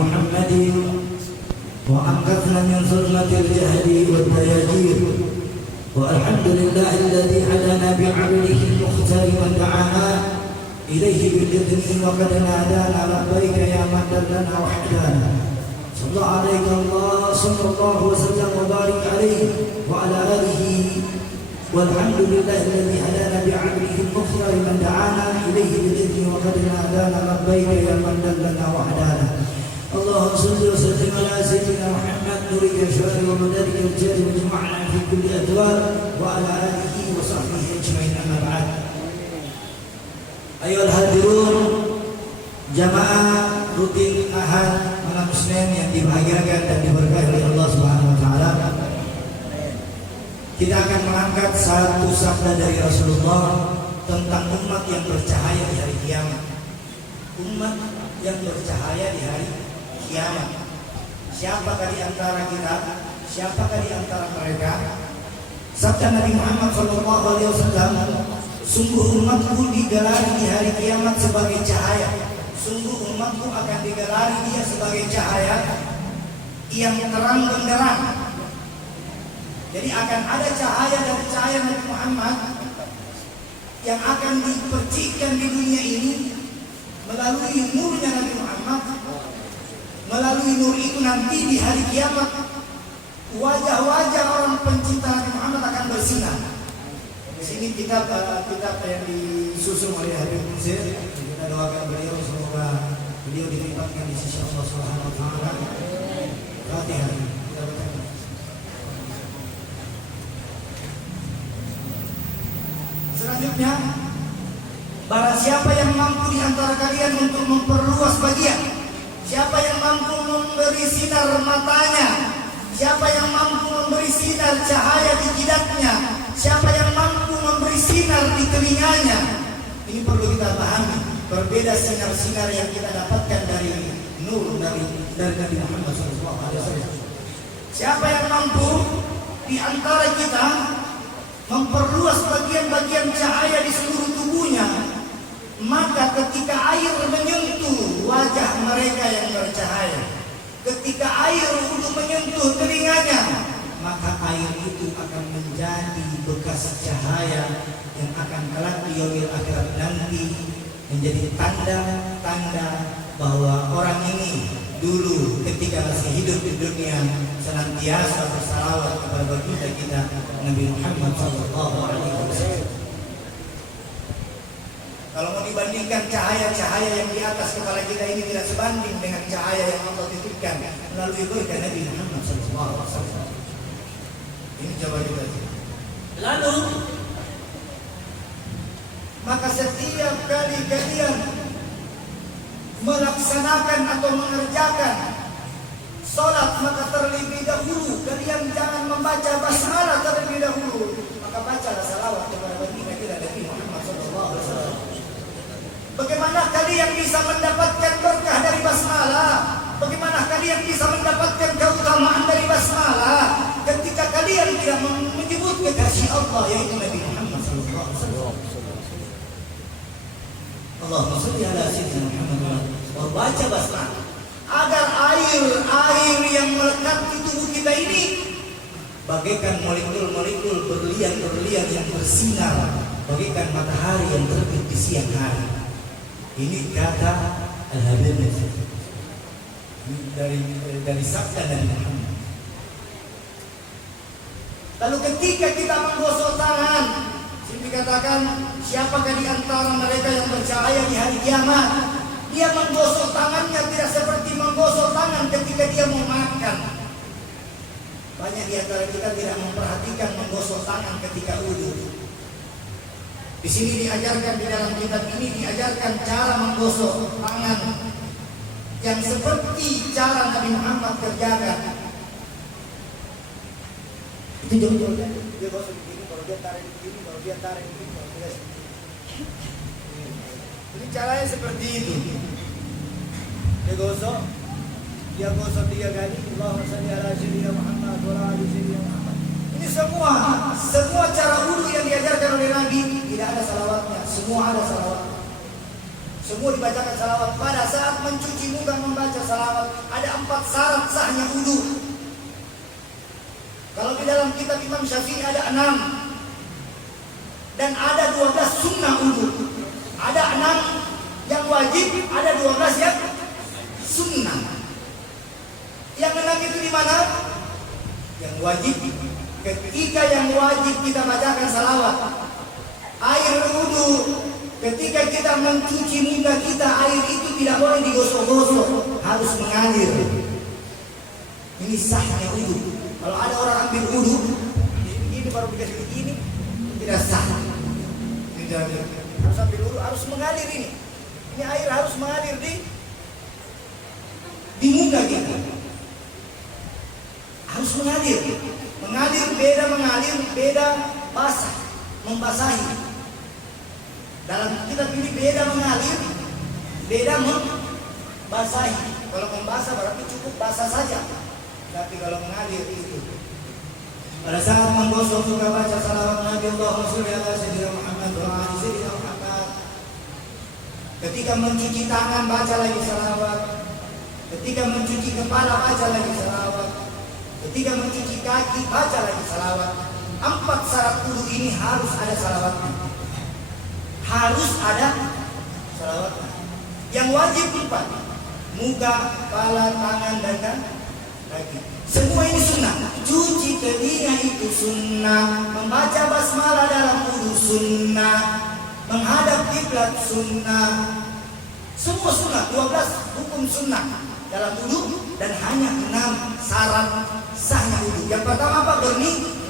محمد وأنقذنا من ظلمة الجهل والدياجير والحمد لله الذي هدانا بعمله المختار من دعانا إليه بالإذن وقد نادانا لبيك يا من دلنا وحدانا صلى عليك الله صلى الله وسلم وبارك عليه وعلى آله والحمد لله الذي هدانا بعمله المختار من دعانا إليه بالإذن وقد نادانا لبيك يا من دلنا وحدانا اللهم صل وسلم على سيدنا محمد نور الشرع ومدارك الجار وجمعنا في كل أدوار وعلى آله وصحبه أجمعين أما بعد. أيها الحاضرون jamaah rutin Ahad malam Senin yang dibahagiakan dan diberkahi oleh Allah Subhanahu wa taala. Kita akan mengangkat satu sabda dari Rasulullah tentang umat yang bercahaya di hari kiamat. Umat yang bercahaya di hari kiamat. Siapakah di antara kita? Siapakah di antara mereka? Sabda Nabi Muhammad SAW, sungguh umatku digelari di hari kiamat sebagai cahaya. Sungguh umatku akan digelari dia sebagai cahaya yang terang benderang. Jadi akan ada cahaya dari cahaya Nabi Muhammad yang akan dipercikkan di dunia ini melalui nurnya Nabi Muhammad. Melalui nur itu nanti di hari kiamat wajah-wajah orang pencinta Nabi Muhammad akan bersinar. Di sini kitab yang disusun oleh Habib Munsir, kita doakan beliau semoga beliau ditempatkan di sisi Allah Subhanahu wa taala. Fatihah. Selanjutnya, barang siapa yang mampu di antara kalian untuk memperluas bagian, siapa yang mampu memberi sinar matanya, siapa yang mampu memberi sinar cahaya di jidatnya, siapa yang mampu memberi sinar di telinganya. Ini perlu kita pahami. Berbeda sinar-sinar yang kita dapatkan dari nur dari Nabi Muhammad SAW. Siapa yang mampu di antara kita memperluas bagian-bagian cahaya di seluruh tubuhnya, maka ketika air menyentuh wajah mereka yang bercahaya, ketika air untuk menyentuh telinganya, maka air itu akan menjadi bekas cahaya yang akan kelak di yaumil akhirat nanti menjadi tanda-tanda bahwa orang ini dulu ketika masih hidup di dunia senantiasa bersalawat kepada baginda kita Nabi Muhammad SAW. Kalau mau dibandingkan cahaya-cahaya yang di atas kepala kita ini tidak sebanding dengan cahaya yang Allah titipkan melalui berkah Nabi Muhammad SAW. Ini coba kita lihat. Lalu, maka setiap kali kalian melaksanakan atau mengerjakan sholat, maka terlebih dahulu kalian jangan membaca basmalah terlebih dahulu, maka bacalah salawat kepada baginda kita Nabi Muhammad SAW. Bagaimana kalian bisa mendapatkan berkah dari basmalah? Bagaimana kalian bisa mendapatkan keutamaan dari basmalah ketika kalian tidak menyebut kekasih Allah yaitu Nabi Muhammad SAW? Allahumma shalli ala sayyidina Muhammad wa baca basmalah agar air yang melekat di tubuh kita ini bagaikan molekul-molekul berlian-berlian yang bersinar bagaikan matahari yang terbit di siang hari. Ini kata Al-Habib dari sabda Nabi Muhammad. Lalu ketika kita menggosok tangan, dikatakan siapakah di antara mereka yang bercahaya di hari kiamat? Dia menggosok tangannya tidak seperti menggosok tangan ketika dia mau makan. Banyak di antara kita tidak memperhatikan menggosok tangan ketika wudu. Di sini diajarkan, di dalam kitab ini diajarkan cara menggosok tangan yang seperti cara Nabi Muhammad kerjakan. Itu jauh-jauh dia gosok begini, kalau dia tarik begini, kalau dia tarik begini, kalau dia jadi caranya seperti itu. Dia gosok 3 kali. Allahumma shalli ala sayyidina Muhammad wa ala ali sayyidina Muhammad. Ini semua cara wudu yang diajarkan oleh Nabi tidak ada salawatnya, semua ada salawat. Semua dibacakan salawat. Pada saat mencuci muka membaca salawat. Ada 4 syarat sahnya wudu. Kalau di dalam kitab Imam Syafi'i ada 6. Dan ada 12 sunnah wudu. Ada 6 yang wajib, ada 12 yang sunnah. Yang 6 itu di mana? Yang wajib. Ketika yang wajib kita bacakan salawat. Air wudu. Ketika kita mencuci muka kita, air itu tidak boleh digosok-gosok, harus mengalir. Ini sahnya wudu. Kalau ada orang ambil wudu, ini baru dikasih begini, tidak sah. Tidak, harus ambil wudu, harus mengalir ini. Ini air harus mengalir di muka kita. Harus mengalir. Mengalir beda basah, membasahi. Dalam kitab ini beda mengalir, beda membasahi. Kalau membasah berarti cukup basah saja. Tapi kalau mengalir itu. Pada saat menggosok juga baca salawat Nabi Allahumma sholli ala sayyidina Muhammad wa ala sayyidina Muhammad. Ketika mencuci tangan baca lagi salawat. Ketika mencuci kepala baca lagi salawat. Ketika mencuci kaki baca lagi salawat. 4 syarat wudu ini harus ada salawatnya. Harus ada salawat. Yang wajib 4. Muka, kepala, tangan, dan kaki. Semua ini sunnah. Cuci telinga itu sunnah. Membaca basmalah dalam wudu sunnah. Menghadap kiblat sunnah. Semua sunnah. 12 hukum sunnah dalam wudu. Dan hanya 6 syarat sahnya wudu. Yang pertama apa? Berniat.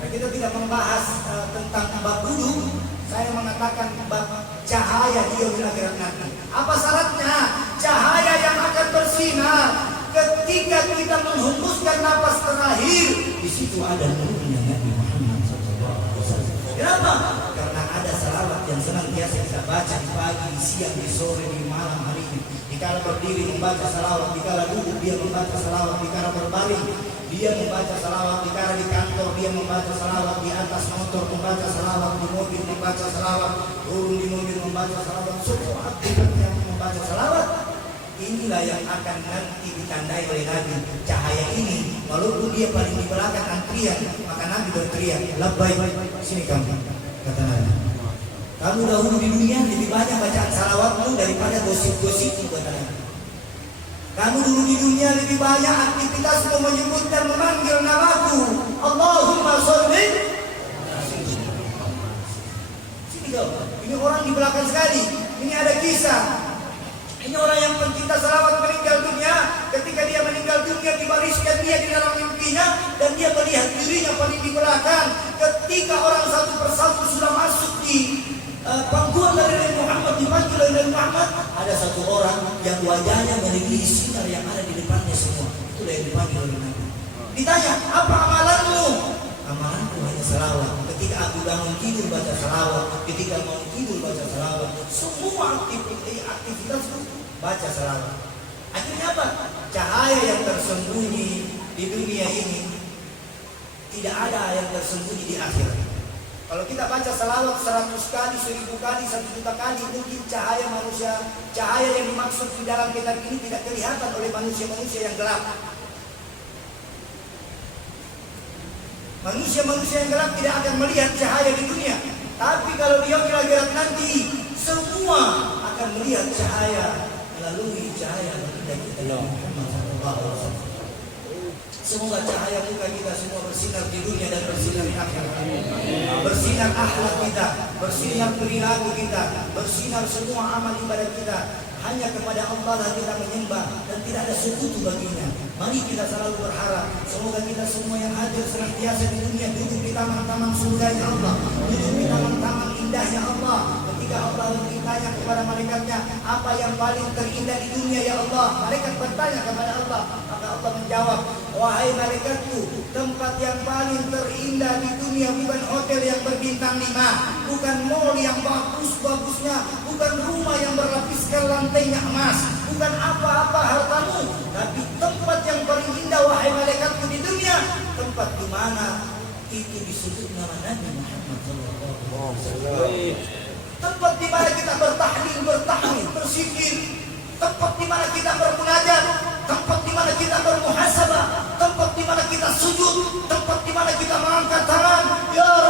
Nah, kita tidak membahas tentang bab wudu. Saya mengatakan bab cahaya di yaumil akhirat nanti. Apa syaratnya? Cahaya yang akan bersinar ketika kita menghembuskan napas terakhir. Di situ ada nurnya Nabi Muhammad SAW. Kenapa? Karena ada salawat yang senantiasa kita baca di pagi, di siang, di sore, di malam hari ini. Dikala berdiri membaca salawat, dikala duduk dia membaca salawat, dikala berbaring dia membaca salawat, dikala di kantor dia membaca salawat, di atas motor membaca salawat, di mobil membaca salawat, turun di mobil membaca salawat, semua aktivitasnya membaca salawat. Inilah yang akan nanti ditandai oleh Nabi. Cahaya ini, walaupun dia paling di belakang antrian, maka Nabi berteriak, labbaik, sini kamu, kata Nabi. Kamu dahulu di dunia lebih banyak bacaan salawatmu daripada gosip-gosipmu, kata Nabi. Kamu dulu di dunia lebih banyak aktivitasmu menyebutkan memanggil namaku. Allahumma sholli. Sini kau. Ini orang di belakang sekali. Ini ada kisah. Ini orang yang pencinta salawat meninggal dunia. Ketika dia meninggal dunia dibariskan dia di dalam mimpinya dan dia melihat dirinya paling di belakang. Ketika orang satu persatu sudah masuk di pangkuan dari Nabi Muhammad, dipanggil oleh Nabi Muhammad, ada satu orang yang wajahnya melebihi sinar yang ada di depannya semua. Itulah yang dipanggil oleh Nabi. Ditanya, apa amalanmu? Amalanku hanya salawat. Ketika aku bangun tidur baca salawat, ketika mau tidur baca salawat, semua aktivitasku baca salawat. Akhirnya apa? Cahaya yang tersembunyi di dunia ini tidak ada yang tersembunyi di akhirat. Kalau kita baca salawat 100 kali, 1000 kali, 1.000.000 kali, mungkin cahaya manusia, cahaya yang dimaksud di dalam kitab ini tidak kelihatan oleh manusia-manusia yang gelap. Manusia-manusia yang gelap tidak akan melihat cahaya di dunia. Tapi kalau di yaumil akhirat nanti, semua akan melihat cahaya melalui cahaya baginda kita Muhammad SAW. Semoga cahaya muka kita semua bersinar di dunia dan bersinar di akhirat. Bersinar akhlak kita, bersinar perilaku kita, bersinar semua amal ibadah kita. Hanya kepada Allah lah kita menyembah dan tidak ada sekutu baginya. Mari kita selalu berharap semoga kita semua yang hadir senantiasa di dunia duduk di taman-taman surganya Allah, duduk di taman-taman indahnya Allah. Ketika Allah bertanya kepada malaikatnya, apa yang paling terindah di dunia ya Allah? Malaikat bertanya kepada Allah, maka Allah menjawab, wahai malaikatku, tempat yang paling terindah di dunia bukan hotel yang berbintang 5, bukan mall yang bagus-bagusnya, bukan rumah yang berlapiskan lantainya emas, bukan apa-apa hartamu, tapi tempat yang paling indah wahai malaikatku di dunia, tempat di mana itu disebut nama Nabi Muhammad SAW. Baik. Tempat di mana kita bertahlil, bertahmid, berzikir, tempat di mana kita bermunajat, tempat di mana kita bermuhasabah, tempat di mana kita sujud, tempat di mana kita mengangkat tangan, ya